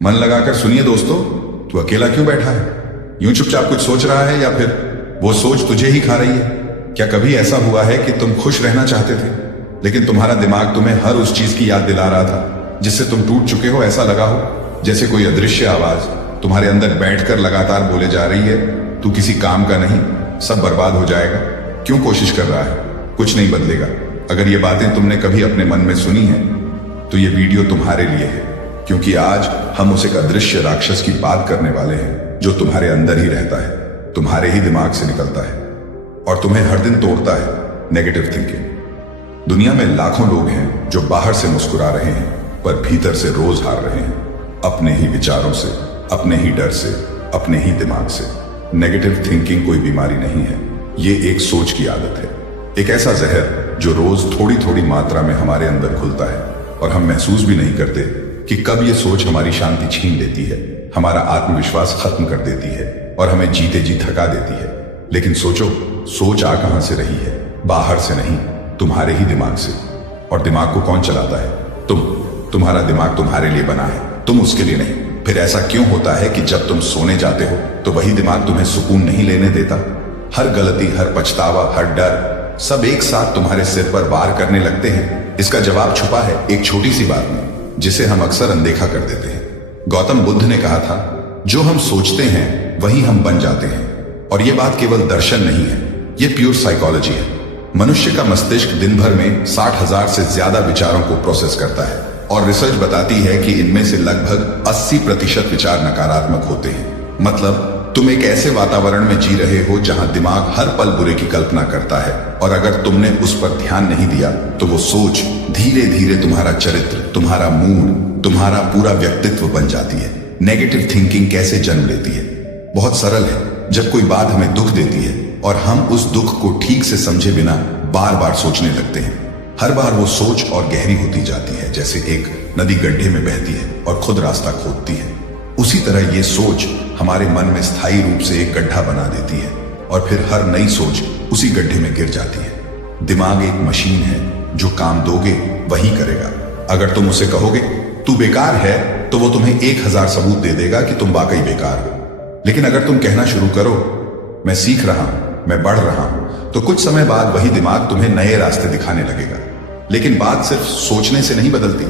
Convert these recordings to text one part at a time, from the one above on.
मन लगाकर सुनिए दोस्तों। तू अकेला क्यों बैठा है? यूं चुपचाप कुछ सोच रहा है या फिर वो सोच तुझे ही खा रही है? क्या कभी ऐसा हुआ है कि तुम खुश रहना चाहते थे लेकिन तुम्हारा दिमाग तुम्हें हर उस चीज की याद दिला रहा था जिससे तुम टूट चुके हो? ऐसा लगा हो जैसे कोई अदृश्य आवाज तुम्हारे अंदर बैठकर लगातार बोले जा रही है, तू किसी काम का नहीं, सब बर्बाद हो जाएगा। क्यों कोशिश कर रहा है? कुछ नहीं बदलेगा। अगर ये बातें तुमने कभी अपने मन में सुनी है तो ये वीडियो तुम्हारे लिए है, क्योंकि आज हम उस एक अदृश्य राक्षस की बात करने वाले हैं जो तुम्हारे अंदर ही रहता है, तुम्हारे ही दिमाग से निकलता है और तुम्हें हर दिन तोड़ता है। Negative thinking. दुनिया में लाखों लोग हैं जो बाहर से मुस्कुरा रहे हैं पर भीतर से रोज हार रहे हैं, अपने ही विचारों से, अपने ही डर से, अपने ही दिमाग से। नेगेटिव थिंकिंग कोई बीमारी नहीं है, ये एक सोच की आदत है, एक ऐसा जहर जो रोज थोड़ी थोड़ी मात्रा में हमारे अंदर घुलता है और हम महसूस भी नहीं करते कि कब ये सोच हमारी शांति छीन लेती है, हमारा आत्मविश्वास खत्म कर देती है और हमें जीते जी थका देती है। लेकिन सोचो, सोच आ कहां से रही है? बाहर से नहीं, तुम्हारे ही दिमाग से। और दिमाग को कौन चलाता है? तुम्हारा दिमाग तुम्हारे लिए बना है, तुम उसके लिए नहीं। फिर ऐसा क्यों होता है कि जब तुम सोने जाते हो तो वही दिमाग तुम्हें सुकून नहीं लेने देता? हर गलती, हर पछतावा, हर डर, सब एक साथ तुम्हारे सिर पर वार करने लगते हैं। इसका जवाब छुपा है एक छोटी सी बात में जिसे हम अक्सर अनदेखा कर देते हैं। गौतम बुद्ध ने कहा था, जो हम सोचते हैं वही हम बन जाते हैं। और यह बात केवल दर्शन नहीं है, यह प्योर साइकोलॉजी है। मनुष्य का मस्तिष्क दिन भर में 60,000 से ज्यादा विचारों को प्रोसेस करता है और रिसर्च बताती है कि इनमें से लगभग 80% विचार नकारात्मक होते हैं। मतलब तुम एक ऐसे वातावरण में जी रहे हो जहां दिमाग हर पल बुरे की कल्पना करता है और अगर तुमने उस पर ध्यान नहीं दिया तो वो सोच धीरे धीरे तुम्हारा चरित्र, तुम्हारा मूड, तुम्हारा पूरा व्यक्तित्व बन जाती है। नेगेटिव थिंकिंग कैसे जन्म लेती है? बहुत सरल है। जब कोई बात हमें दुख देती है और हम उस दुख को ठीक से समझे बिना बार बार सोचने लगते हैं, हर बार वो सोच और गहरी होती जाती है, जैसे एक नदी गड्ढे में बहती है और खुद रास्ता खोदती है। उसी तरह ये सोच हमारे मन में स्थायी रूप से एक गड्ढा बना देती है और फिर हर नई सोच उसी गड्ढे में गिर जाती है। दिमाग एक मशीन है, जो काम दोगे वही करेगा। अगर तुम उसे कहोगे तू बेकार है तो वो तुम्हें 1000 सबूत दे देगा कि तुम वाकई बेकार हो। लेकिन अगर तुम कहना शुरू करो मैं सीख रहा हूं, मैं बढ़ रहा हूं, तो कुछ समय बाद वही दिमाग तुम्हें नए रास्ते दिखाने लगेगा। लेकिन बात सिर्फ सोचने से नहीं बदलती,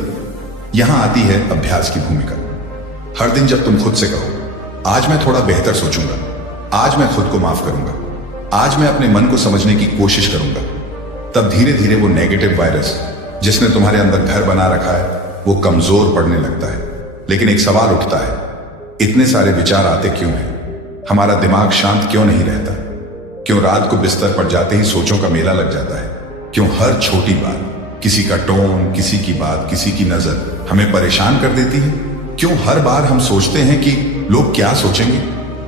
यहां आती है अभ्यास की भूमिका। हर दिन जब तुम खुद से कहो आज मैं थोड़ा बेहतर सोचूंगा, आज मैं खुद को माफ करूंगा, आज मैं अपने मन को समझने की कोशिश करूंगा, तब धीरे धीरे वो नेगेटिव वायरस जिसने तुम्हारे अंदर घर बना रखा है वो कमजोर पड़ने लगता है। लेकिन एक सवाल उठता है, इतने सारे विचार आते क्यों हैं? हमारा दिमाग शांत क्यों नहीं रहता? क्यों रात को बिस्तर पर जाते ही सोचों का मेला लग जाता है? क्यों हर छोटी बात, किसी का टोन, किसी की बात, किसी की नजर हमें परेशान कर देती है? क्यों हर बार हम सोचते हैं कि लोग क्या सोचेंगे?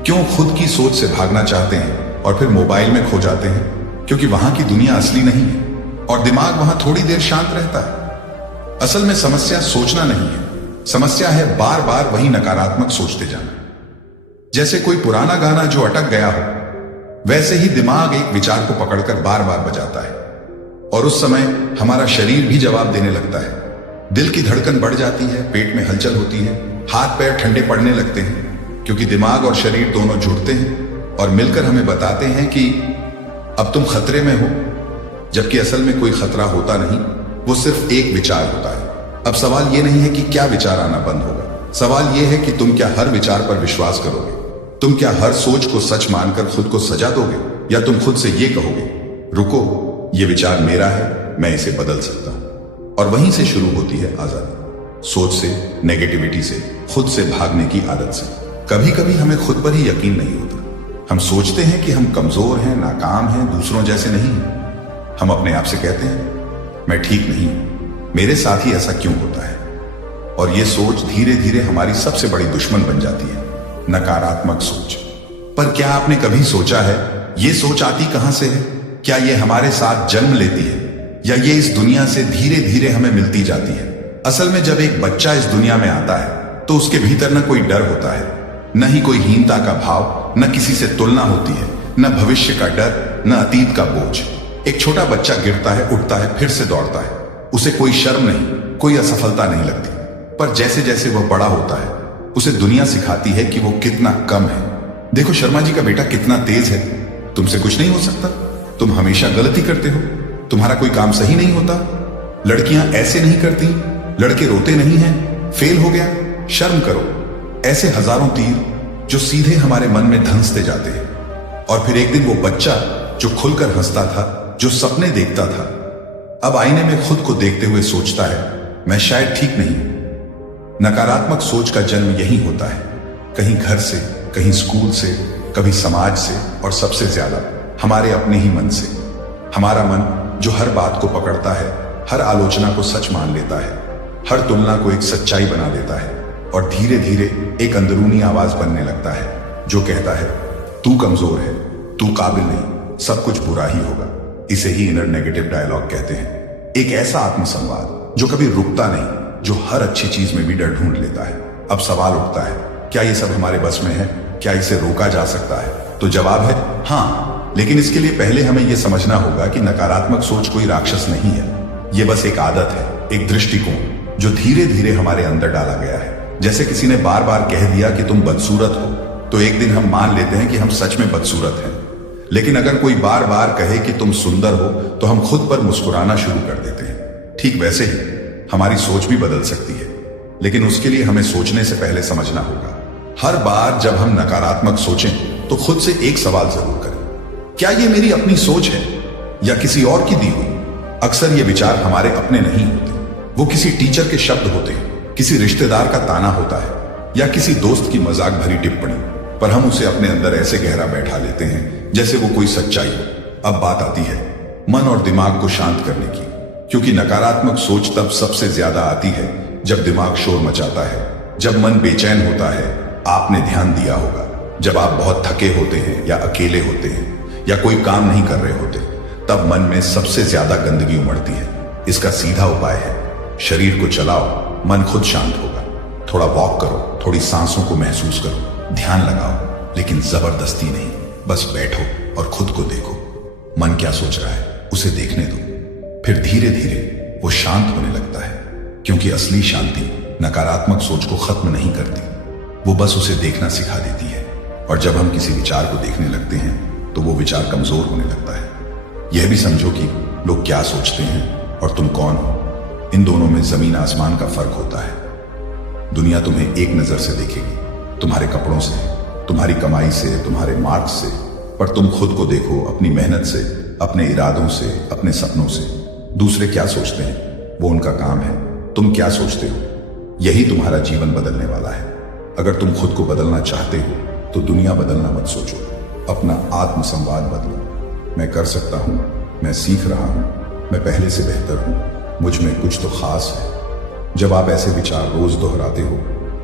क्यों खुद की सोच से भागना चाहते हैं और फिर मोबाइल में खो जाते हैं? क्योंकि वहां की दुनिया असली नहीं है और दिमाग वहां थोड़ी देर शांत रहता है। असल में समस्या सोचना नहीं है, समस्या है बार बार वही नकारात्मक सोचते जाना। जैसे कोई पुराना गाना जो अटक गया हो, वैसे ही दिमाग एक विचार को पकड़कर बार बार बजाता है और उस समय हमारा शरीर भी जवाब देने लगता है। दिल की धड़कन बढ़ जाती है, पेट में हलचल होती है, हाथ पैर ठंडे पड़ने लगते हैं, क्योंकि दिमाग और शरीर दोनों जुड़ते हैं और मिलकर हमें बताते हैं कि अब तुम खतरे में हो, जबकि असल में कोई खतरा होता नहीं, वो सिर्फ एक विचार होता है। अब सवाल ये नहीं है कि क्या विचार आना बंद होगा, सवाल ये है कि तुम क्या हर विचार पर विश्वास करोगे? तुम क्या हर सोच को सच मानकर खुद को सजा दोगे, या तुम खुद से ये कहोगे रुको, ये विचार मेरा है, मैं इसे बदल सकता हूं। और वहीं से शुरू होती है आजादी। सोच से, नेगेटिविटी से, खुद से भागने की आदत से। कभी कभी हमें खुद पर ही यकीन नहीं होता। हम सोचते हैं कि हम कमजोर हैं, नाकाम हैं, दूसरों जैसे नहीं हैं। हम अपने आप से कहते हैं मैं ठीक नहीं हूं, मेरे साथ ही ऐसा क्यों होता है? और ये सोच धीरे धीरे हमारी सबसे बड़ी दुश्मन बन जाती है, नकारात्मक सोच। पर क्या आपने कभी सोचा है ये सोच आती कहां से है? क्या ये हमारे साथ जन्म लेती है या ये इस दुनिया से धीरे धीरे हमें मिलती जाती है? असल में जब एक बच्चा इस दुनिया में आता है तो उसके भीतर न कोई डर होता है, न ही कोई हीनता का भाव, न किसी से तुलना होती है, न भविष्य का डर, न अतीत का बोझ। एक छोटा बच्चा गिरता है, उठता है, फिर से दौड़ता है, उसे कोई शर्म नहीं, कोई असफलता नहीं लगती। पर जैसे जैसे वह बड़ा होता है उसे दुनिया सिखाती है कि वो कितना कम है। देखो शर्मा जी का बेटा कितना तेज है, तुमसे कुछ नहीं हो सकता, तुम हमेशा गलती करते हो, तुम्हारा कोई काम सही नहीं होता, लड़कियां ऐसे नहीं करती, लड़के रोते नहीं हैं, फेल हो गया, शर्म करो। ऐसे हजारों तीर जो सीधे हमारे मन में धंसते जाते हैं। और फिर एक दिन वो बच्चा जो खुलकर हंसता था, जो सपने देखता था, अब आईने में खुद को देखते हुए सोचता है मैं शायद ठीक नहीं। नकारात्मक सोच का जन्म यही होता है, कहीं घर से, कहीं स्कूल से, कभी समाज से, और सबसे ज्यादा हमारे अपने ही मन से। हमारा मन जो हर बात को पकड़ता है, हर आलोचना को सच मान लेता है, हर तुलना को एक सच्चाई बना देता है, और धीरे धीरे एक अंदरूनी आवाज बनने लगता है जो कहता है तू कमजोर है, तू काबिल नहीं, सब कुछ बुरा ही होगा। इसे ही इनर नेगेटिव डायलॉग कहते हैं। एक ऐसा आत्मसंवाद जो कभी रुकता नहीं, जो हर अच्छी चीज में भी डर ढूंढ लेता है। अब सवाल उठता है, क्या ये सब हमारे बस में है? क्या इसे रोका जा सकता है? तो जवाब है हाँ, लेकिन इसके लिए पहले हमें यह समझना होगा कि नकारात्मक सोच कोई राक्षस नहीं है। यह बस एक आदत है, एक दृष्टिकोण जो धीरे धीरे हमारे अंदर डाला गया है। जैसे किसी ने बार बार कह दिया कि तुम बदसूरत हो, तो एक दिन हम मान लेते हैं कि हम सच में बदसूरत हैं। लेकिन अगर कोई बार बार कहे कि तुम सुंदर हो, तो हम खुद पर मुस्कुराना शुरू कर देते हैं। ठीक वैसे ही हमारी सोच भी बदल सकती है, लेकिन उसके लिए हमें सोचने से पहले समझना होगा। हर बार जब हम नकारात्मक सोचें तो खुद से एक सवाल जरूर करें, क्या ये मेरी अपनी सोच है या किसी और की दी हुई? अक्सर ये विचार हमारे अपने नहीं होते, वो किसी टीचर के शब्द होते हैं, किसी रिश्तेदार का ताना होता है, या किसी दोस्त की मजाक भरी टिप्पणी, पर हम उसे अपने अंदर ऐसे गहरा बैठा लेते हैं जैसे वो कोई सच्चाई हो। अब बात आती है मन और दिमाग को शांत करने की, क्योंकि नकारात्मक सोच तब सबसे ज्यादा आती है जब दिमाग शोर मचाता है, जब मन बेचैन होता है। आपने ध्यान दिया होगा, जब आप बहुत थके होते हैं या अकेले होते हैं या कोई काम नहीं कर रहे होते, तब मन में सबसे ज्यादा गंदगी उमड़ती है। इसका सीधा उपाय है, शरीर को चलाओ, मन खुद शांत होगा। थोड़ा वॉक करो, थोड़ी सांसों को महसूस करो, ध्यान लगाओ, लेकिन जबरदस्ती नहीं, बस बैठो और खुद को देखो। मन क्या सोच रहा है उसे देखने दो, फिर धीरे धीरे वो शांत होने लगता है, क्योंकि असली शांति नकारात्मक सोच को खत्म नहीं करती, वो बस उसे देखना सिखा देती है। और जब हम किसी विचार को देखने लगते हैं तो वो विचार कमजोर होने लगता है। यह भी समझो कि लोग क्या सोचते हैं और तुम कौन हो, इन दोनों में जमीन आसमान का फर्क होता है। दुनिया तुम्हें एक नजर से देखेगी, तुम्हारे कपड़ों से, तुम्हारी कमाई से, तुम्हारे मार्क्स से, पर तुम खुद को देखो अपनी मेहनत से, अपने इरादों से, अपने सपनों से। दूसरे क्या सोचते हैं वो उनका काम है, तुम क्या सोचते हो यही तुम्हारा जीवन बदलने वाला है। अगर तुम खुद को बदलना चाहते हो तो दुनिया बदलना मत सोचो, अपना आत्मसंवाद बदलो। मैं कर सकता हूं, मैं सीख रहा हूं, मैं पहले से बेहतर हूं, मुझ में कुछ तो खास है। जब आप ऐसे विचार रोज दोहराते हो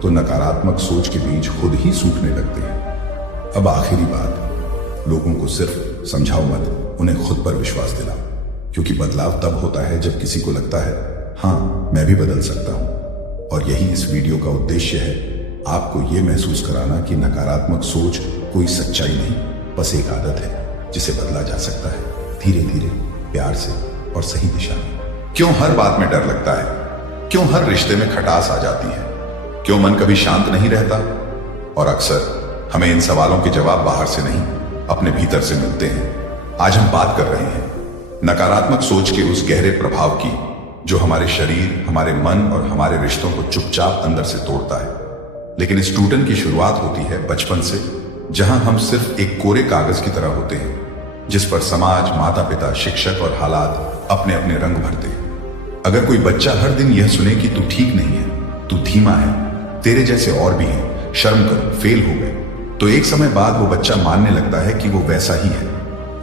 तो नकारात्मक सोच के बीज खुद ही सूखने लगते हैं। अब आखिरी बात, लोगों को सिर्फ समझाओ मत, उन्हें खुद पर विश्वास दिलाओ, क्योंकि बदलाव तब होता है जब किसी को लगता है हाँ मैं भी बदल सकता हूं। और यही इस वीडियो का उद्देश्य है, आपको यह महसूस कराना कि नकारात्मक सोच कोई सच्चाई नहीं, बस एक आदत है जिसे बदला जा सकता है, धीरे धीरे, प्यार से और सही दिशा में। क्यों हर बात में डर लगता है? क्यों हर रिश्ते में खटास आ जाती है? क्यों मन कभी शांत नहीं रहता? और अक्सर हमें इन सवालों के जवाब बाहर से नहीं, अपने भीतर से मिलते हैं। आज हम बात कर रहे हैं नकारात्मक सोच के उस गहरे प्रभाव की जो हमारे शरीर, हमारे मन और हमारे रिश्तों को चुपचाप अंदर से तोड़ता है। लेकिन इस टूटन की शुरुआत होती है बचपन से, जहां हम सिर्फ एक कोरे कागज की तरह होते हैं, जिस पर समाज, माता पिता, शिक्षक और हालात अपने अपने रंग भरते हैं। अगर कोई बच्चा हर दिन यह सुने कि तू ठीक नहीं है, तू धीमा है, तेरे जैसे और भी हैं, शर्म कर, फेल हो गए, तो एक समय बाद वो बच्चा मानने लगता है कि वो वैसा ही है।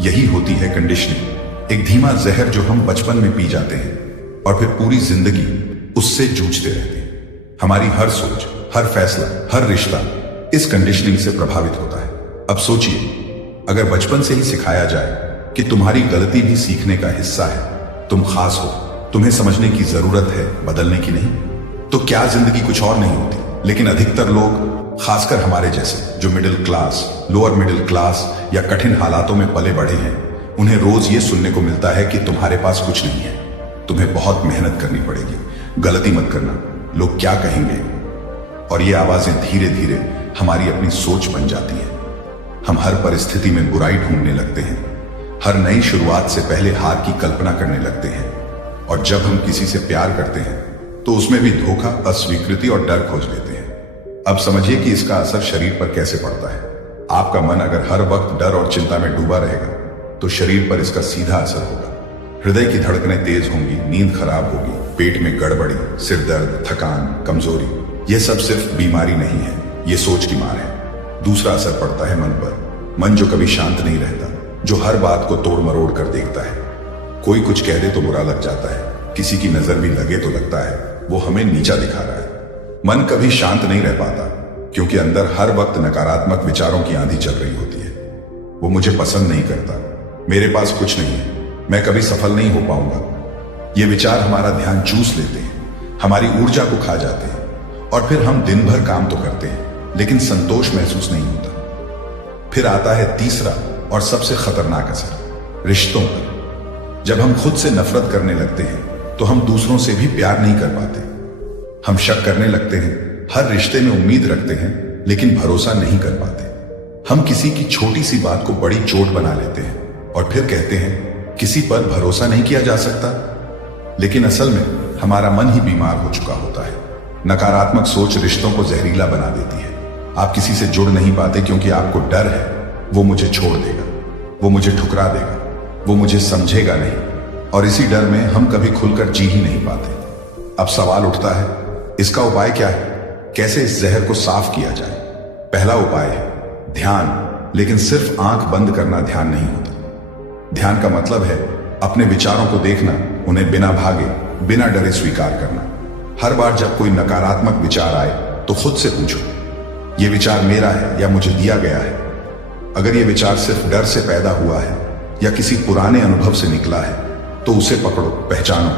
यही होती है कंडीशनिंग, एक धीमा जहर जो हम बचपन में पी जाते हैं और फिर पूरी जिंदगी उससे जूझते रहते हैं। हमारी हर सोच, हर फैसला, हर रिश्ता इस कंडीशनिंग से प्रभावित होता है। अब सोचिए, अगर बचपन से ही सिखाया जाए कि तुम्हारी गलती भी सीखने का हिस्सा है, तुम खास हो, तुम्हें समझने की जरूरत है, बदलने की नहीं, तो क्या जिंदगी कुछ और नहीं होती। लेकिन अधिकतर लोग, खासकर हमारे जैसे जो middle class, lower middle class या कठिन हालातों में पले बढ़े हैं, उन्हें रोज ये सुनने को मिलता है कि तुम्हारे पास कुछ नहीं है, तुम्हें बहुत मेहनत करनी पड़ेगी, गलती मत करना, लोग क्या कहेंगे। और ये आवाजें धीरे धीरे हमारी अपनी सोच बन जाती हैं। हम हर परिस्थिति में बुराई ढूंढने लगते हैं, हर नई शुरुआत से पहले हार की कल्पना करने लगते हैं, और जब हम किसी से प्यार करते हैं तो उसमें भी धोखा, अस्वीकृति और डर खोज लेते हैं। अब समझिए कि इसका असर शरीर पर कैसे पड़ता है। आपका मन अगर हर वक्त डर और चिंता में डूबा रहेगा तो शरीर पर इसका सीधा असर होगा। हृदय की धड़कनें तेज होंगी, नींद खराब होगी, पेट में गड़बड़ी, सिर दर्द, थकान, कमजोरी। यह सब सिर्फ बीमारी नहीं है, ये सोच की मार है। दूसरा असर पड़ता है मन पर। मन जो कभी शांत नहीं रहता, जो हर बात को तोड़ मरोड़ कर देखता है। कोई कुछ कह दे तो बुरा लग जाता है, किसी की नजर भी लगे तो लगता है वो हमें नीचा दिखा रहा है। मन कभी शांत नहीं रह पाता क्योंकि अंदर हर वक्त नकारात्मक विचारों की आंधी चल रही होती है। वो मुझे पसंद नहीं करता, मेरे पास कुछ नहीं है, मैं कभी सफल नहीं हो पाऊंगा। ये विचार हमारा ध्यान चूस लेते हैं, हमारी ऊर्जा को खा जाते हैं, और फिर हम दिन भर काम तो करते हैं लेकिन संतोष महसूस नहीं होता। फिर आता है तीसरा और सबसे खतरनाक असर, रिश्तों पर। जब हम खुद से नफरत करने लगते हैं तो हम दूसरों से भी प्यार नहीं कर पाते। हम शक करने लगते हैं, हर रिश्ते में उम्मीद रखते हैं लेकिन भरोसा नहीं कर पाते। हम किसी की छोटी सी बात को बड़ी चोट बना लेते हैं और फिर कहते हैं किसी पर भरोसा नहीं किया जा सकता। लेकिन असल में हमारा मन ही बीमार हो चुका होता है। नकारात्मक सोच रिश्तों को जहरीला बना देती है। आप किसी से जुड़ नहीं पाते क्योंकि आपको डर है वो मुझे छोड़ देगा, वो मुझे ठुकरा देगा, वो मुझे समझेगा नहीं, और इसी डर में हम कभी खुलकर जी ही नहीं पाते। अब सवाल उठता है, इसका उपाय क्या है? कैसे इस जहर को साफ किया जाए? पहला उपाय है ध्यान, लेकिन सिर्फ आंख बंद करना ध्यान नहीं होता। ध्यान का मतलब है अपने विचारों को देखना, उन्हें बिना भागे, बिना डरे स्वीकार करना। हर बार जब कोई नकारात्मक विचार आए तो खुद से पूछो, यह विचार मेरा है या मुझे दिया गया है? अगर यह विचार सिर्फ डर से पैदा हुआ है या किसी पुराने अनुभव से निकला है तो उसे पकड़ो, पहचानो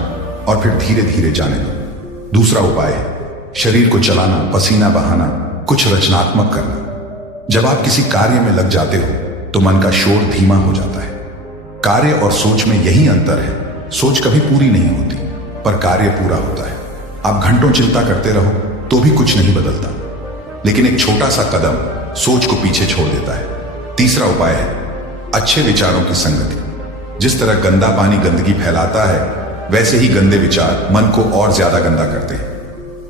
और फिर धीरे धीरे जाने दो। दूसरा उपाय है शरीर को चलाना, पसीना बहाना, कुछ रचनात्मक करना। जब आप किसी कार्य में लग जाते हो तो मन का शोर धीमा हो जाता है। कार्य और सोच में यही अंतर है, सोच कभी पूरी नहीं होती पर कार्य पूरा होता है। आप घंटों चिंता करते रहो तो भी कुछ नहीं बदलता, लेकिन एक छोटा सा कदम सोच को पीछे छोड़ देता है। तीसरा उपाय है अच्छे विचारों की संगति। जिस तरह गंदा पानी गंदगी फैलाता है, वैसे ही गंदे विचार मन को और ज्यादा गंदा करते हैं।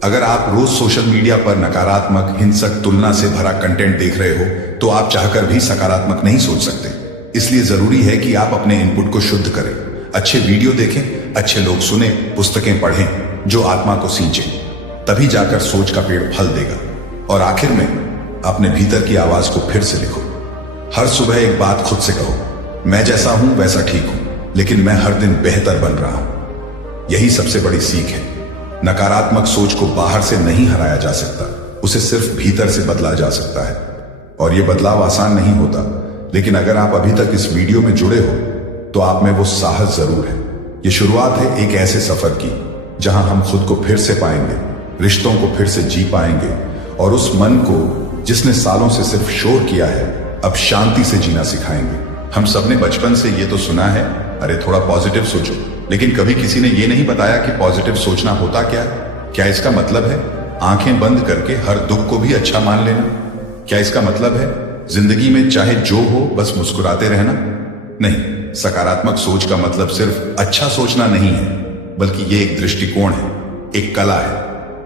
अगर आप रोज सोशल मीडिया पर नकारात्मक, हिंसक, तुलना से भरा कंटेंट देख रहे हो तो आप चाहकर भी सकारात्मक नहीं सोच सकते। इसलिए जरूरी है कि आप अपने इनपुट को शुद्ध करें, अच्छे वीडियो देखें, अच्छे लोग सुने, पुस्तकें पढ़ें जो आत्मा को सींचे। तभी जाकर सोच का पेड़ फल देगा। और आखिर में अपने भीतर की आवाज को फिर से लिखो। हर सुबह एक बात खुद से कहो, मैं जैसा हूं वैसा ठीक हूं, लेकिन मैं हर दिन बेहतर बन रहा हूं। यही सबसे बड़ी सीख है। नकारात्मक सोच को बाहर से नहीं हराया जा सकता, उसे सिर्फ भीतर से बदला जा सकता है। और यह बदलाव आसान नहीं होता, लेकिन अगर आप अभी तक इस वीडियो में जुड़े हो तो आप में वो साहस जरूर है। ये शुरुआत है एक ऐसे सफर की जहां हम खुद को फिर से पाएंगे, रिश्तों को फिर से जी पाएंगे, और उस मन को जिसने सालों से सिर्फ शोर किया है अब शांति से जीना सिखाएंगे। हम सबने बचपन से ये तो सुना है, अरे थोड़ा पॉजिटिव सोचो, लेकिन कभी किसी ने ये नहीं बताया कि पॉजिटिव सोचना होता क्या है। क्या इसका मतलब है आंखें बंद करके हर दुख को भी अच्छा मान लेना? क्या इसका मतलब है जिंदगी में चाहे जो हो बस मुस्कुराते रहना? नहीं, सकारात्मक सोच का मतलब सिर्फ अच्छा सोचना नहीं है, बल्कि ये एक दृष्टिकोण है, एक कला है,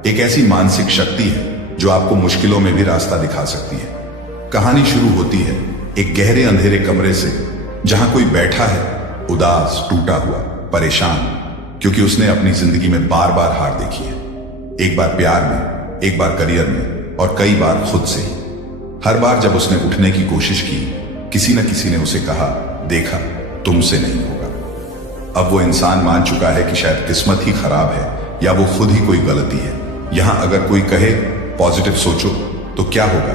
एक ऐसी मानसिक शक्ति है जो आपको मुश्किलों में भी रास्ता दिखा सकती है। कहानी शुरू होती है एक गहरे अंधेरे कमरे से, जहां कोई बैठा है उदास, टूटा हुआ, परेशान, क्योंकि उसने अपनी जिंदगी में बार बार हार देखी है। एक बार प्यार में, एक बार करियर में, और कई बार खुद से ही। हर बार जब उसने उठने की कोशिश की, किसी न किसी ने उसे कहा, देखा तुमसे नहीं होगा। अब वो इंसान मान चुका है कि शायद किस्मत ही खराब है या वो खुद ही कोई गलती है। यहां अगर कोई कहे पॉजिटिव सोचो तो क्या होगा?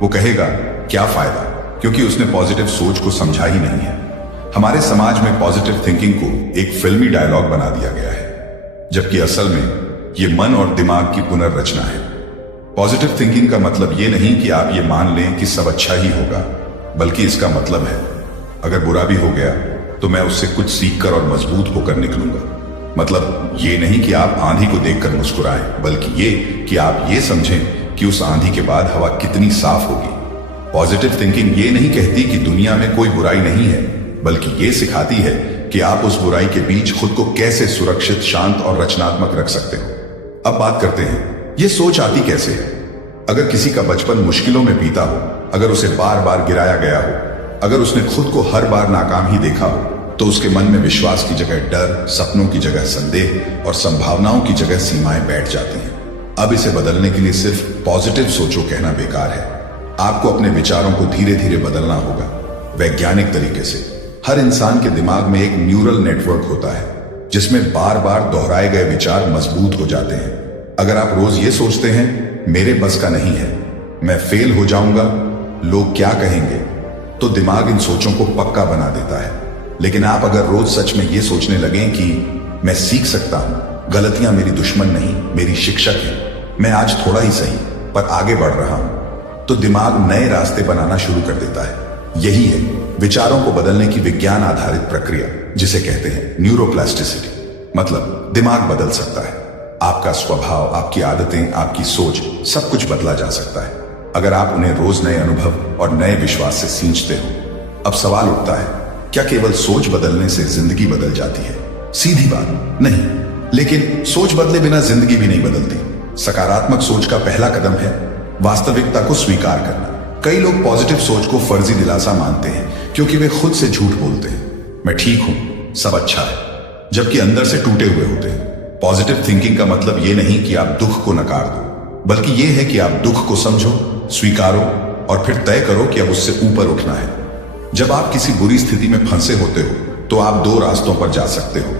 वो कहेगा क्या फायदा, क्योंकि उसने पॉजिटिव सोच को समझा ही नहीं है। हमारे समाज में पॉजिटिव थिंकिंग को एक फिल्मी डायलॉग बना दिया गया है, जबकि असल में ये मन और दिमाग की पुनर्रचना है। पॉजिटिव थिंकिंग का मतलब ये नहीं कि आप ये मान लें कि सब अच्छा ही होगा, बल्कि इसका मतलब है अगर बुरा भी हो गया तो मैं उससे कुछ सीखकर और मजबूत होकर निकलूंगा। मतलब ये नहीं कि आप आंधी को देखकर मुस्कुराएं, बल्कि ये कि आप ये समझें कि उस आंधी के बाद हवा कितनी साफ होगी। पॉजिटिव थिंकिंग ये नहीं कहती कि दुनिया में कोई बुराई नहीं है, बल्कि ये सिखाती है कि आप उस बुराई के बीच खुद को कैसे सुरक्षित, शांत और रचनात्मक रख सकते हो। अब बात करते हैं, ये सोच आती कैसे है। अगर किसी का बचपन मुश्किलों में बीता हो, अगर उसे बार बार गिराया गया हो, अगर उसने खुद को हर बार नाकाम ही देखा हो, तो उसके मन में विश्वास की जगह डर, सपनों की जगह संदेह और संभावनाओं की जगह सीमाएं बैठ जाती हैं। अब इसे बदलने के लिए सिर्फ पॉजिटिव सोचो कहना बेकार है। आपको अपने विचारों को धीरे धीरे बदलना होगा, वैज्ञानिक तरीके से। हर इंसान के दिमाग में एक न्यूरल नेटवर्क होता है, जिसमें बार बार दोहराए गए विचार मजबूत हो जाते हैं। अगर आप रोज ये सोचते हैं, मेरे बस का नहीं है, मैं फेल हो जाऊंगा, लोग क्या कहेंगे, तो दिमाग इन सोचों को पक्का बना देता है। लेकिन आप अगर रोज सच में ये सोचने लगें कि मैं सीख सकता हूं, गलतियां मेरी दुश्मन नहीं, मेरी शिक्षक है, मैं आज थोड़ा ही सही पर आगे बढ़ रहा हूं, तो दिमाग नए रास्ते बनाना शुरू कर देता है। यही है विचारों को बदलने की विज्ञान आधारित प्रक्रिया, जिसे कहते हैं न्यूरोप्लास्टिसिटी। मतलब दिमाग बदल सकता है, आपका स्वभाव, आपकी आदतें, आपकी सोच, सब कुछ बदला जा सकता है अगर आप उन्हें रोज नए अनुभव और नए विश्वास से सींचते हो। अब सवाल उठता है, क्या केवल सोच बदलने से जिंदगी बदल जाती है? सीधी बात नहीं, लेकिन सोच बदले बिना जिंदगी भी नहीं बदलती। सकारात्मक सोच का पहला कदम है वास्तविकता को स्वीकार करना। कई लोग पॉजिटिव सोच को फर्जी दिलासा मानते हैं, क्योंकि वे खुद से झूठ बोलते हैं, मैं ठीक हूं, सब अच्छा है, जबकि अंदर से टूटे हुए होते हैं। पॉजिटिव थिंकिंग का मतलब यह नहीं कि आप दुख को नकार दो, बल्कि यह है कि आप दुख को समझो, स्वीकारो और फिर तय करो कि अब उससे ऊपर उठना है। जब आप किसी बुरी स्थिति में फंसे होते हो, तो आप दो रास्तों पर जा सकते हो।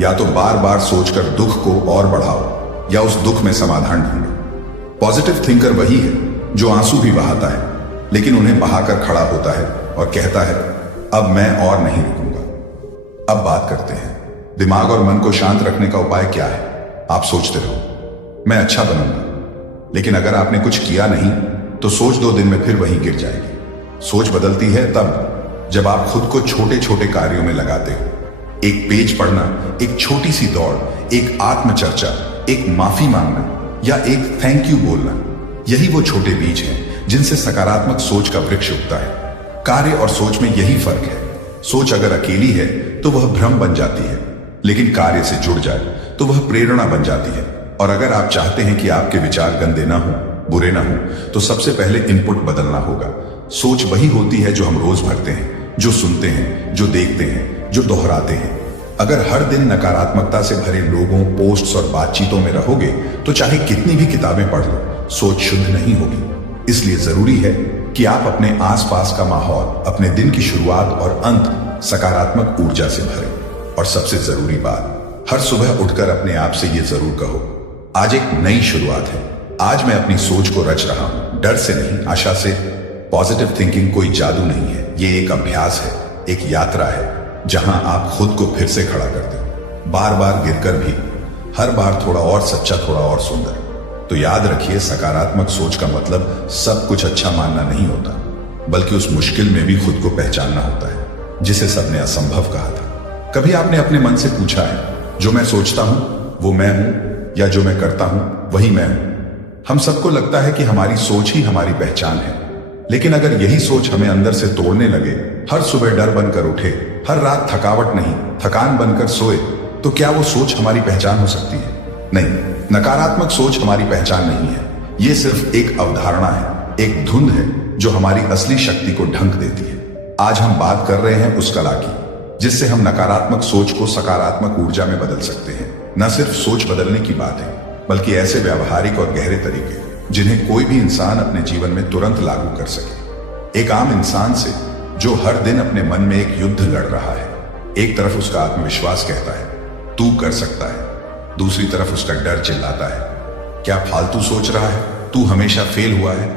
या तो बार बार सोचकर दुख को और बढ़ाओ, या उस दुख में समाधान ढूंढो। पॉजिटिव थिंकर वही है जो आंसू भी बहाता है, लेकिन उन्हें बहाकर खड़ा होता है और कहता है, अब मैं और नहीं रुकूंगा। अब बात करते हैं, दिमाग और मन को शांत रखने का उपाय क्या है। आप सोचते रहो, मैं अच्छा बनूंगा, लेकिन अगर आपने कुछ किया नहीं, तो सोच 2 दिन में फिर वहीं गिर जाएगी। सोच बदलती है तब जब आप खुद को छोटे छोटे कार्यों में लगाते हो। एक पेज पढ़ना, एक छोटी सी दौड़, एक आत्मचर्चा, एक माफी मांगना या एक थैंक यू बोलना, यही वो छोटे बीज हैं जिनसे सकारात्मक सोच का वृक्ष उगता है। कार्य और सोच में यही फर्क है। सोच अगर अकेली है तो वह भ्रम बन जाती है, लेकिन कार्य से जुड़ जाए तो वह प्रेरणा बन जाती है। और अगर आप चाहते हैं कि आपके विचार गंदे ना हो, बुरे ना हो, तो सबसे पहले इनपुट बदलना होगा। सोच वही होती है जो हम रोज भरते हैं, जो सुनते हैं, जो देखते हैं, जो दोहराते हैं। अगर हर दिन नकारात्मकता से भरे लोगों, पोस्ट्स और बातचीतों में रहोगे, तो चाहे कितनी भी किताबें पढ़ लो, सोच शुद्ध नहीं होगी। इसलिए जरूरी है कि आप अपने आसपास का माहौल, अपने दिन की शुरुआत और अंत सकारात्मक ऊर्जा से भरें। और सबसे जरूरी बात, हर सुबह उठकर अपने आप से ये जरूर कहो, आज एक नई शुरुआत है, आज मैं अपनी सोच को रच रहा हूं, डर से नहीं, आशा से। पॉजिटिव थिंकिंग कोई जादू नहीं है, ये एक अभ्यास है, एक यात्रा है, जहां आप खुद को फिर से खड़ा करते हो, बार बार गिरकर भी, हर बार थोड़ा और सच्चा, थोड़ा और सुंदर। तो याद रखिए, सकारात्मक सोच का मतलब सब कुछ अच्छा मानना नहीं होता, बल्कि उस मुश्किल में भी खुद को पहचानना होता है, जिसे सबने असंभव कहा था। कभी आपने अपने मन से पूछा है, जो मैं सोचता हूं वो मैं हूं, या जो मैं करता हूं वही मैं हूं? हम सबको लगता है कि हमारी सोच ही हमारी पहचान है, लेकिन अगर यही सोच हमें अंदर से तोड़ने लगे, हर सुबह डर बनकर उठे, हर रात थकावट नहीं थकान बनकर सोए, तो क्या वो सोच हमारी पहचान हो सकती है? नहीं, नकारात्मक सोच हमारी पहचान नहीं है। ये सिर्फ एक अवधारणा है, एक धुंध है जो हमारी असली शक्ति को ढंक देती है। आज हम बात कर रहे हैं उस कला की, जिससे हम नकारात्मक सोच को सकारात्मक ऊर्जा में बदल सकते हैं। न सिर्फ सोच बदलने की बात है, बल्कि ऐसे व्यावहारिक और गहरे तरीके जिन्हें कोई भी इंसान अपने जीवन में तुरंत लागू कर सके। एक आम इंसान से जो हर दिन अपने मन में एक युद्ध लड़ रहा है। एक तरफ उसका आत्मविश्वास कहता है, तू कर सकता है, दूसरी तरफ उसका डर चिल्लाता है, क्या फालतू सोच रहा है, तू हमेशा फेल हुआ है।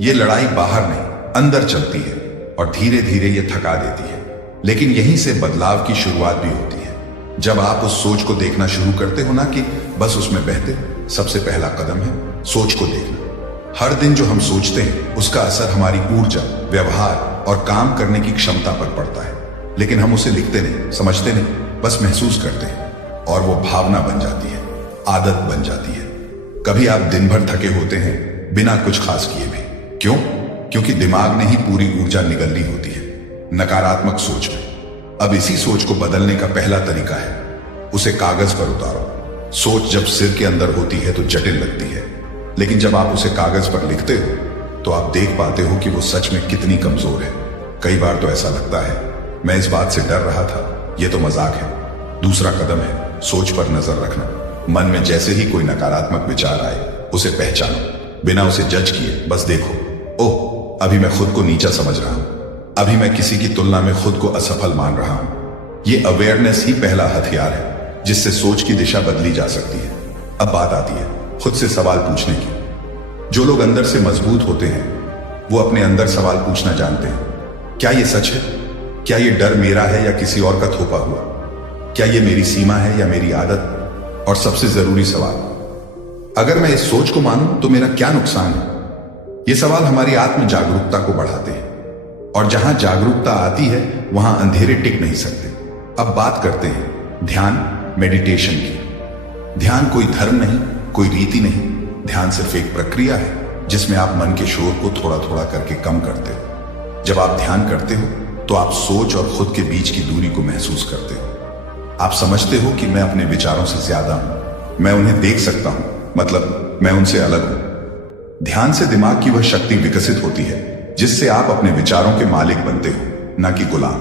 ये लड़ाई बाहर नहीं, अंदर चलती है, और धीरे धीरे ये थका देती है। लेकिन यहीं से बदलाव की शुरुआत भी होती है। जब आप उस सोच को देखना शुरू करते हो, ना कि बस उसमें बहते। सबसे पहला कदम है सोच को देखना। हर दिन जो हम सोचते हैं, उसका असर हमारी ऊर्जा, व्यवहार और काम करने की क्षमता पर पड़ता है। लेकिन हम उसे लिखते नहीं, समझते नहीं, बस महसूस करते हैं, और वो भावना बन जाती है, आदत बन जाती है। कभी आप दिन भर थके होते हैं, बिना कुछ खास किए भी। क्यों? क्योंकि दिमाग ने ही पूरी ऊर्जा निगल ली होती है नकारात्मक सोच में। अब इसी सोच को बदलने का पहला तरीका है, उसे कागज पर उतारो। सोच जब सिर के अंदर होती है तो जटिल लगती है, लेकिन जब आप उसे कागज पर लिखते हो तो आप देख पाते हो कि वो सच में कितनी कमजोर है। कई बार तो ऐसा लगता है मैं इस बात से डर रहा था, ये तो मजाक है। दूसरा कदम है सोच पर नजर रखना। मन में जैसे ही कोई नकारात्मक विचार आए उसे पहचानो, बिना उसे जज किए बस देखो, ओह अभी मैं खुद को नीचा समझ रहा हूं, अभी मैं किसी की तुलना में खुद को असफल मान रहा हूं। ये अवेयरनेस ही पहला हथियार है जिससे सोच की दिशा बदली जा सकती है। अब बात आती है खुद से सवाल पूछने की। जो लोग अंदर से मजबूत होते हैं वो अपने अंदर सवाल पूछना जानते हैं। क्या ये सच है? क्या ये डर मेरा है या किसी और का थोपा हुआ? क्या ये मेरी सीमा है या मेरी आदत? और सबसे जरूरी सवाल, अगर मैं इस सोच को मानूं तो मेरा क्या नुकसान है? ये सवाल हमारी आत्म जागरूकता को बढ़ाते हैं, और जहां जागरूकता आती है वहां अंधेरे टिक नहीं सकते। अब बात करते हैं ध्यान, मेडिटेशन की। ध्यान कोई धर्म नहीं, कोई रीति नहीं। ध्यान सिर्फ एक प्रक्रिया है जिसमें आप मन के शोर को थोड़ा थोड़ा करके कम करते हो। जब आप ध्यान करते हो तो आप सोच और खुद के बीच की दूरी को महसूस करते हो। आप समझते हो कि मैं अपने विचारों से ज्यादा हूं, मैं उन्हें देख सकता हूं, मतलब मैं उनसे अलग हूं। ध्यान से दिमाग की वह शक्ति विकसित होती है जिससे आप अपने विचारों के मालिक बनते हो, ना कि गुलाम।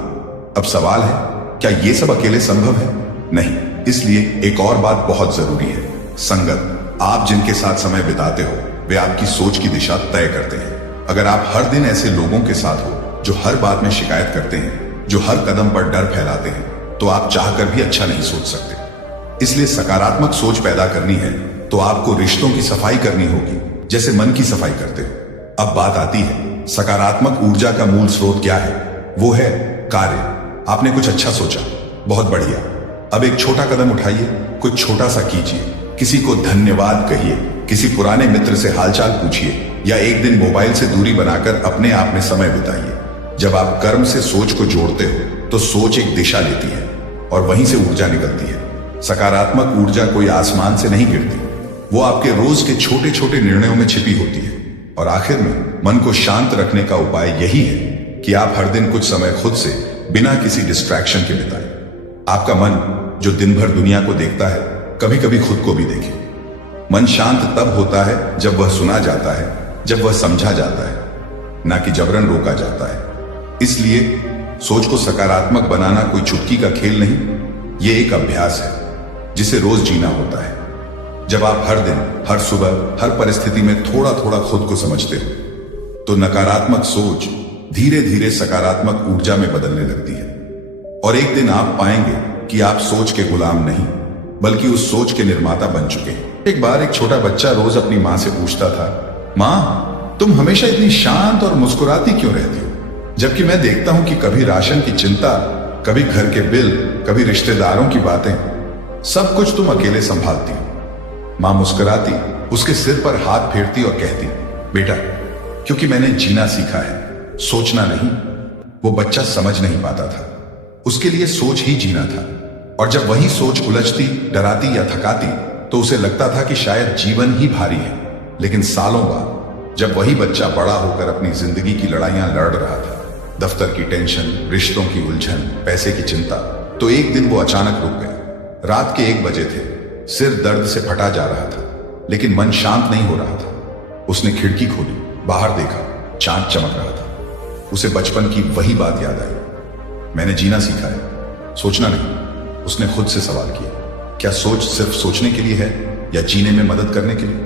अब सवाल है, क्या यह सब अकेले संभव है? नहीं। इसलिए एक और बात बहुत जरूरी है, संगत। आप जिनके साथ समय बिताते हो वे आपकी सोच की दिशा तय करते हैं। अगर आप हर दिन ऐसे लोगों के साथ हो जो हर बात में शिकायत करते हैं, जो हर कदम पर डर फैलाते हैं, तो आप चाहकर भी अच्छा नहीं सोच सकते। इसलिए सकारात्मक सोच पैदा करनी है तो आपको रिश्तों की सफाई करनी होगी, जैसे मन की सफाई करते हो। अब बात आती है सकारात्मक ऊर्जा का मूल स्रोत क्या है? वो है कार्य। आपने कुछ अच्छा सोचा, बहुत बढ़िया। अब एक छोटा कदम उठाइए, कुछ छोटा सा कीजिए। किसी को धन्यवाद कहिए, किसी पुराने मित्र से हालचाल पूछिए, या एक दिन मोबाइल से दूरी बनाकर अपने आप में समय बिताइए। जब आप कर्म से सोच को जोड़ते हो तो सोच एक दिशा लेती है और वहीं से ऊर्जा निकलती है। सकारात्मक ऊर्जा कोई आसमान से नहीं गिरती, वो आपके रोज के छोटे छोटे निर्णयों में छिपी होती है। और आखिर में मन को शांत रखने का उपाय यही है कि आप हर दिन कुछ समय खुद से बिना किसी डिस्ट्रैक्शन के बिताएं। आपका मन जो दिन भर दुनिया को देखता है, कभी कभी खुद को भी देखे। मन शांत तब होता है जब वह सुना जाता है, जब वह समझा जाता है, ना कि जबरन रोका जाता है। इसलिए सोच को सकारात्मक बनाना कोई चुटकी का खेल नहीं, यह एक अभ्यास है जिसे रोज जीना होता है। जब आप हर दिन, हर सुबह, हर परिस्थिति में थोड़ा थोड़ा खुद को समझते हो तो नकारात्मक सोच धीरे धीरे सकारात्मक ऊर्जा में बदलने लगती है। और एक दिन आप पाएंगे कि आप सोच के गुलाम नहीं, बल्कि उस सोच के निर्माता बन चुके हैं। एक बार एक छोटा बच्चा रोज अपनी मां से पूछता था, मां तुम हमेशा इतनी शांत और मुस्कुराती क्यों रहती हो, जबकि मैं देखता हूं कि कभी राशन की चिंता, कभी घर के बिल, कभी रिश्तेदारों की बातें, सब कुछ तुम अकेले संभालती हो। मां मुस्कुराती, उसके सिर पर हाथ फेरती और कहती, बेटा क्योंकि मैंने जीना सीखा है, सोचना नहीं। वो बच्चा समझ नहीं पाता था, उसके लिए सोच ही जीना था। और जब वही सोच उलझती, डराती या थकाती तो उसे लगता था कि शायद जीवन ही भारी है। लेकिन सालों बाद जब वही बच्चा बड़ा होकर अपनी जिंदगी की लड़ाइयां लड़ रहा था, दफ्तर की टेंशन, रिश्तों की उलझन, पैसे की चिंता, तो एक दिन वो अचानक रुक गया। रात के 1 बजे थे, सिर दर्द से फटा जा रहा था, लेकिन मन शांत नहीं हो रहा था। उसने खिड़की खोली, बाहर देखा, चांद चमक रहा था। उसे बचपन की वही बात याद आई, मैंने जीना सीखा है, सोचना नहीं। उसने खुद से सवाल किया, क्या सोच सिर्फ सोचने के लिए है या जीने में मदद करने के लिए?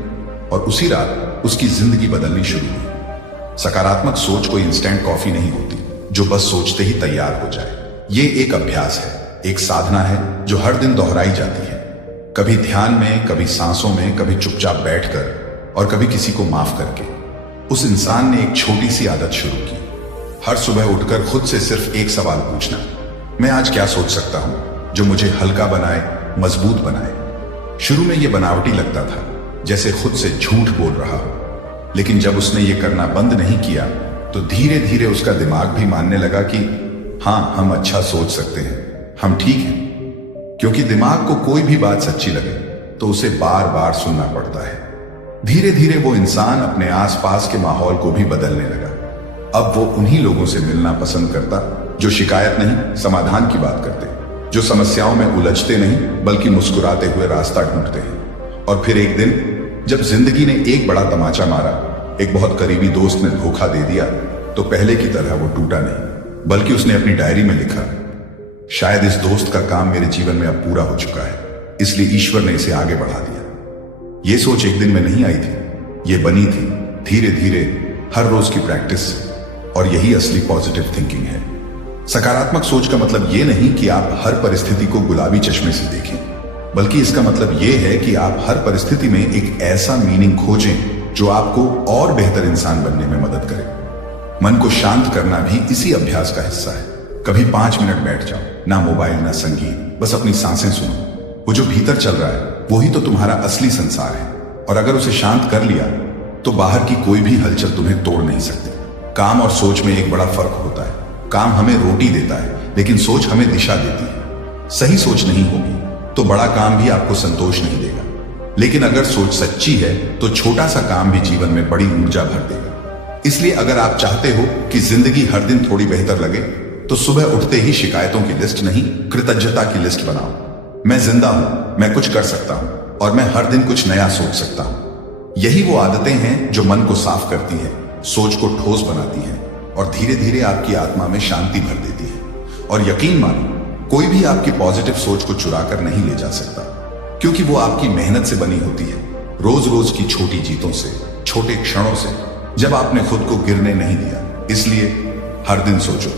और उसी रात उसकी जिंदगी बदलनी शुरू हुई। सकारात्मक सोच कोई इंस्टेंट कॉफी नहीं होती जो बस सोचते ही तैयार हो जाए। ये एक अभ्यास है, एक साधना है जो हर दिन दोहराई जाती है। कभी ध्यान में, कभी सांसों में, कभी चुपचाप बैठकर और कभी किसी को माफ करके। उस इंसान ने एक छोटी सी आदत शुरू की, हर सुबह उठकर खुद से सिर्फ एक सवाल पूछना, मैं आज क्या सोच सकता हूं जो मुझे हल्का बनाए, मजबूत बनाए। शुरू में यह बनावटी लगता था, जैसे खुद से झूठ बोल रहा हो, लेकिन जब उसने ये करना बंद नहीं किया तो धीरे धीरे उसका दिमाग भी मानने लगा कि हां, हम अच्छा सोच सकते हैं, हम ठीक हैं। क्योंकि दिमाग को कोई भी बात सच्ची लगे तो उसे बार बार सुनना पड़ता है। धीरे धीरे वो इंसान अपने आसपास के माहौल को भी बदलने लगा। अब वो उन्हीं लोगों से मिलना पसंद करता जो शिकायत नहीं, समाधान की बात करते, जो समस्याओं में उलझते नहीं बल्कि मुस्कुराते हुए रास्ता ढूंढते हैं। और फिर एक दिन जब जिंदगी ने एक बड़ा तमाचा मारा, एक बहुत करीबी दोस्त ने धोखा दे दिया, तो पहले की तरह वो टूटा नहीं, बल्कि उसने अपनी डायरी में लिखा, शायद इस दोस्त का काम मेरे जीवन में अब पूरा हो चुका है, इसलिए ईश्वर ने इसे आगे बढ़ा दिया। ये सोच एक दिन में नहीं आई थी, ये बनी थी धीरे धीरे हर रोज की प्रैक्टिस से। और यही असली पॉजिटिव थिंकिंग है। सकारात्मक सोच का मतलब ये नहीं कि आप हर परिस्थिति को गुलाबी चश्मे से देखें, बल्कि इसका मतलब ये है कि आप हर परिस्थिति में एक ऐसा मीनिंग खोजें जो आपको और बेहतर इंसान बनने में मदद करे। मन को शांत करना भी इसी अभ्यास का हिस्सा है। कभी 5 मिनट बैठ जाओ, ना मोबाइल ना संगीत, बस अपनी सांसें सुनो। वो जो भीतर चल रहा है वही तो तुम्हारा असली संसार है। और अगर उसे शांत कर लिया तो बाहर की कोई भी हलचल तुम्हें तोड़ नहीं सकती। काम और सोच में एक बड़ा फर्क होता है। काम हमें रोटी देता है, लेकिन सोच हमें दिशा देती है। सही सोच नहीं होगी तो बड़ा काम भी आपको संतोष नहीं देगा, लेकिन अगर सोच सच्ची है तो छोटा सा काम भी जीवन में बड़ी ऊर्जा भर देगा। इसलिए अगर आप चाहते हो कि जिंदगी हर दिन थोड़ी बेहतर लगे, तो सुबह उठते ही शिकायतों की लिस्ट नहीं, कृतज्ञता की लिस्ट बनाओ। मैं जिंदा हूं, मैं कुछ कर सकता हूं और मैं हर दिन कुछ नया सोच सकता हूं। यही वो आदतें हैं जो मन को साफ करती हैं, सोच को ठोस बनाती हैं और धीरे धीरे आपकी आत्मा में शांति भर देती है। और यकीन मानो, कोई भी आपकी पॉजिटिव सोच को चुरा कर नहीं ले जा सकता, क्योंकि वो आपकी मेहनत से बनी होती है, रोज रोज की छोटी जीतों से, छोटे क्षणों से, जब आपने खुद को गिरने नहीं दिया। इसलिए हर दिन सोचो,